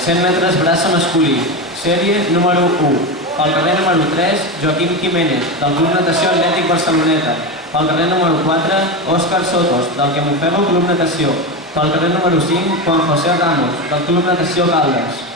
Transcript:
100 metres braça masculí, sèrie número 1. Pel carrer número 3, Joaquim Jiménez, del Club Natació Atlètic Barceloneta. Pel carrer número 4, Òscar Sotos, del Que Mofego Club Natació. Pel carrer número 5, Juan José Ramos, del Club Natació Caldes.